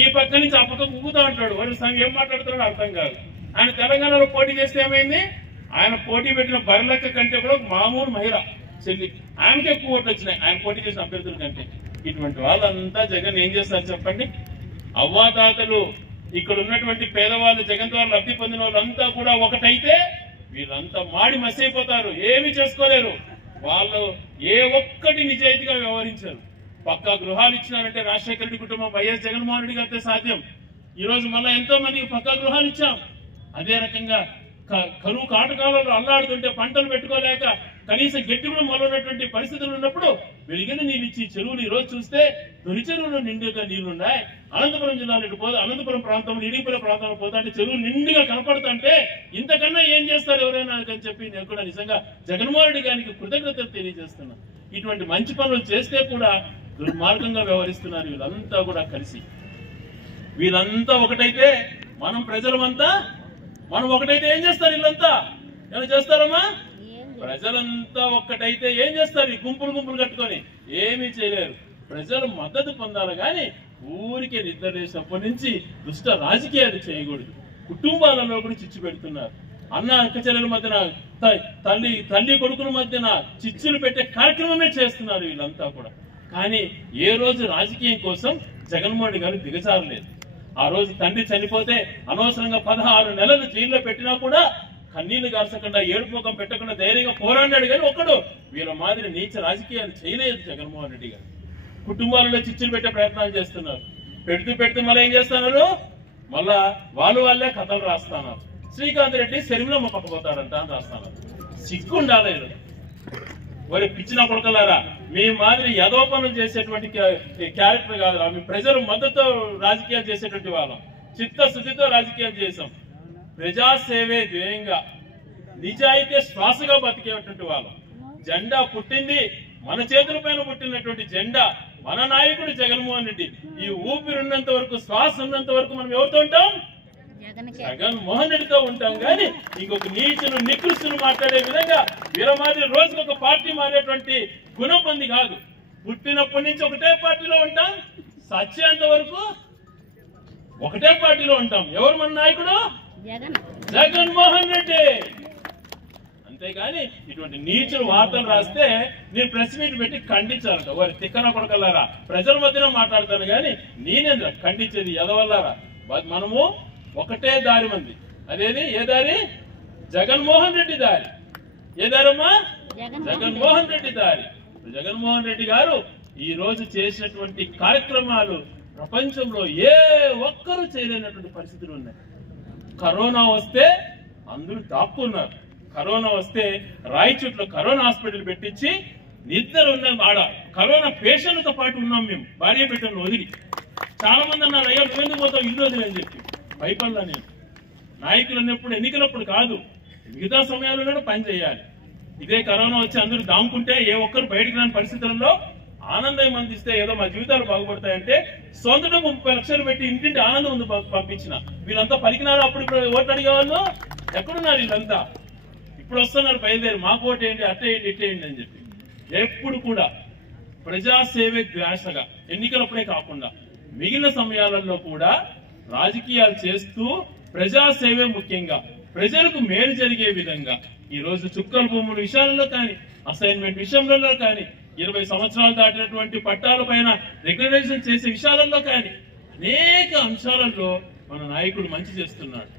ఈ పక్క నుంచి ఆ పక్క ఊగుతా ఉంటాడు. వారి సంఘం ఏం మాట్లాడుతున్నాడో అర్థం కాదు. ఆయన తెలంగాణలో పోటీ చేస్తే ఏమైంది, ఆయన పోటీ పెట్టిన బర్లెక్క కంటే కూడా మామూలు మహిళ చెల్లి, ఆమెకి ఎక్కువ ఓట్లు వచ్చినాయి ఆయన పోటీ చేసిన అభ్యర్థుల కంటే. ఇటువంటి వాళ్ళంతా జగన్ ఏం చేస్తారు చెప్పండి? అవ్వాతాతలు ఇక్కడ ఉన్నటువంటి పేదవాళ్ళు, జగన్ ద్వారా లబ్ధి పొందిన వాళ్ళంతా కూడా ఒకటైతే వీళ్ళంతా మాడి మసైపోతారు, ఏమి చేసుకోలేరు. వాళ్ళు ఏ ఒక్కటి నిజాయితీగా వ్యవహరించారు. పక్కా గృహాలు ఇచ్చినారంటే రాజశేఖర రెడ్డి కుటుంబం, వైఎస్ జగన్మోహన్ రెడ్డి గారితో సాధ్యం. ఈ రోజు మళ్ళా ఎంతో మందికి పక్కా గృహాలు ఇచ్చాం. అదే రకంగా కరువు కాటకాలలో అల్లాడుతుంటే పంటలు పెట్టుకోలేక కనీసం గట్టి కూడా మొదలైనటువంటి పరిస్థితులు ఉన్నప్పుడు వెలిగిన నీళ్ళు ఇచ్చి చెరువులు ఈ రోజు చూస్తే తొలి చెరువులు నిండుగా నీళ్లున్నాయి. అనంతపురం జిల్లాలో అనంతపురం ప్రాంతంలో, ఇడిపురం ప్రాంతంలో పోతా అంటే చెరువులు నిండుగా కనపడుతుంటే ఇంతకన్నా ఏం చేస్తారు ఎవరైనా అని చెప్పి నేను కూడా నిజంగా జగన్మోహన్ రెడ్డి గారికి కృతజ్ఞతలు తెలియజేస్తున్నా. ఇటువంటి మంచి పనులు చేస్తే కూడా దుర్మార్గంగా వ్యవహరిస్తున్నారు వీళ్ళంతా కూడా కలిసి. వీళ్ళంతా ఒకటైతే మనం ప్రజలమంతా మనం ఒకటైతే ఏం చేస్తారు? వీళ్ళంతా ఏమైనా చేస్తారమ్మా? ప్రజలంతా ఒక్కటైతే ఏం చేస్తారు? ఈ గుంపులు గుంపులు కట్టుకొని ఏమీ చేయలేరు. ప్రజలు మద్దతు పొందాలి కానీ ఊరికే నిద్రలేసినప్పటి నుంచి దుష్ట రాజకీయాలు చేయకూడదు. కుటుంబాలలో కూడా చిచ్చు పెడుతున్నారు. అన్న అక్క చెల్లెల మధ్యన, తల్లి కొడుకుల మధ్యన చిచ్చులు పెట్టే కార్యక్రమమే చేస్తున్నారు వీళ్ళంతా కూడా. కానీ ఏ రోజు రాజకీయం కోసం జగన్మోహన్ రెడ్డి గారు దిగజారలేదు. ఆ రోజు తండ్రి చనిపోతే అనవసరంగా 16 నెలలు జైల్లో పెట్టినా కూడా కన్నీళ్లు గార్చకుండా, ఏడుపుకం పెట్టకుండా ధైర్యంగా పోరాడాడు. కానీ ఒక్కడు వీళ్ళ మాదిరి నీచ రాజకీయాలు చేయలేదు జగన్మోహన్ రెడ్డి గారు. కుటుంబాలలో చిచ్చులు పెట్టే ప్రయత్నాలు చేస్తున్నారు. పెడుతూ మళ్ళీ ఏం చేస్తున్నారు? మళ్ళా వాళ్ళే కథలు రాస్తున్నారు. శ్రీకాంత్ రెడ్డి శరీరంలో పక్కపోతాడంట అని రాస్తున్నారు. సిగ్గుండాలి. వారి పిచ్చిన కొడుకలారా, మీ మాదిరి యదోపనులు చేసేటువంటి క్యారెక్టర్ కాదురా. మీ ప్రజలు మద్దతు రాజకీయాలు చేసేటువంటి వాళ్ళం, చిత్తశుద్ధితో రాజకీయాలు చేసాం. ప్రజాసేవే ధ్యేయంగా, నిజాయితీ శ్వాసగా బతికేటువంటి వాళ్ళం. జెండా పుట్టింది మన చేతుల పైన పుట్టినటువంటి జెండా మన నాయకుడు జగన్మోహన్ రెడ్డి. ఈ ఊపిరి ఉన్నంత వరకు, శ్వాస ఉన్నంత వరకు మనం ఎవరితో ఉంటాం? జగన్మోహన్ రెడ్డితో ఉంటాం. కానీ ఇంకొక నీచులు నికృష్టులు మాట్లాడే విధంగా వీళ్ళ మాదిరి రోజుకు ఒక పార్టీ మారేటువంటి గుణం పొంది కాదు. పుట్టినప్పటి నుంచి ఒకటే పార్టీలో ఉంటాం, సత్యంత వరకు ఒకటే పార్టీలో ఉంటాం. ఎవరు మన నాయకుడు? జగన్మోహన్ రెడ్డి. అంతేగాని ఇటువంటి నీచులు వార్తలు రాస్తే నేను ప్రెస్ మీట్ పెట్టి ఖండించాలంట. వారి తిక్కన కొడకల్లారా, ప్రజల మధ్యన మాట్లాడతాను కానీ నేనేంద్ర ఖండించేది ఎదవల్లారా. మనము ఒకటే దారి మంది. అదేది ఏ దారి? జగన్మోహన్ రెడ్డి దారి. ఏ దారమ్మా? జగన్మోహన్ రెడ్డి దారి. జగన్మోహన్ రెడ్డి గారు ఈ రోజు చేసినటువంటి కార్యక్రమాలు ప్రపంచంలో ఏ ఒక్కరూ చేయలేనటువంటి పరిస్థితులు ఉన్నాయి. కరోనా వస్తే అందరూ దాక్కున్నారు. కరోనా వస్తే రాయచోట్లో కరోనా హాస్పిటల్ పెట్టించి నిద్ర ఉన్నాం. ఆడ కరోనా పేషెంట్లతో పాటు ఉన్నాం మేము, భార్య బిడ్డలను వదిలి. చాలా మంది అన్నారు, అయ్యా నువ్వెందుకు పోతావు ఇల్లు వదిలి అని చెప్పి. భయపడలా నేను. నాయకులు అన్నప్పుడు, ఎన్నికలప్పుడు కాదు, మిగతా సమయాల్లో పని చేయాలి. ఇదే కరోనా వచ్చి అందరూ దాముకుంటే ఏ ఒక్కరు బయటకు రాని పరిస్థితుల్లో ఆనందం అందిస్తే ఏదో మా జీవితాలు బాగుపడతాయంటే సొంత 30 లక్షలు పెట్టి ఇంటింటి ఆనందం ఉంది పంపించిన వీళ్ళంతా పలికినారు. అప్పుడు ఓట్లు అడిగేవాళ్ళు ఎక్కడున్నారు? వీళ్ళంతా ఇప్పుడు వస్తున్నారు బయలుదేరి, మాకు ఓటేయండి, అట్టేయండి, ఇట్టేయండి అని చెప్పి. ఎప్పుడు కూడా ప్రజాసేవే ధ్యాసగా, ఎన్నికలప్పుడే కాకుండా మిగిలిన సమయాలలో కూడా రాజకీయాలు చేస్తూ ప్రజాసేవే ముఖ్యంగా ప్రజలకు మేలు జరిగే విధంగా ఈ రోజు చుక్కల భూముల విషయాలలో కానీ, అసైన్మెంట్ విషయంలో కానీ, 20 సంవత్సరాలు దాటినటువంటి పట్టాల పైన రెగ్యులరైజేషన్ చేసే విషయాలలో కానీ అనేక అంశాలలో మన నాయకుడు మంచి చేస్తున్నాడు.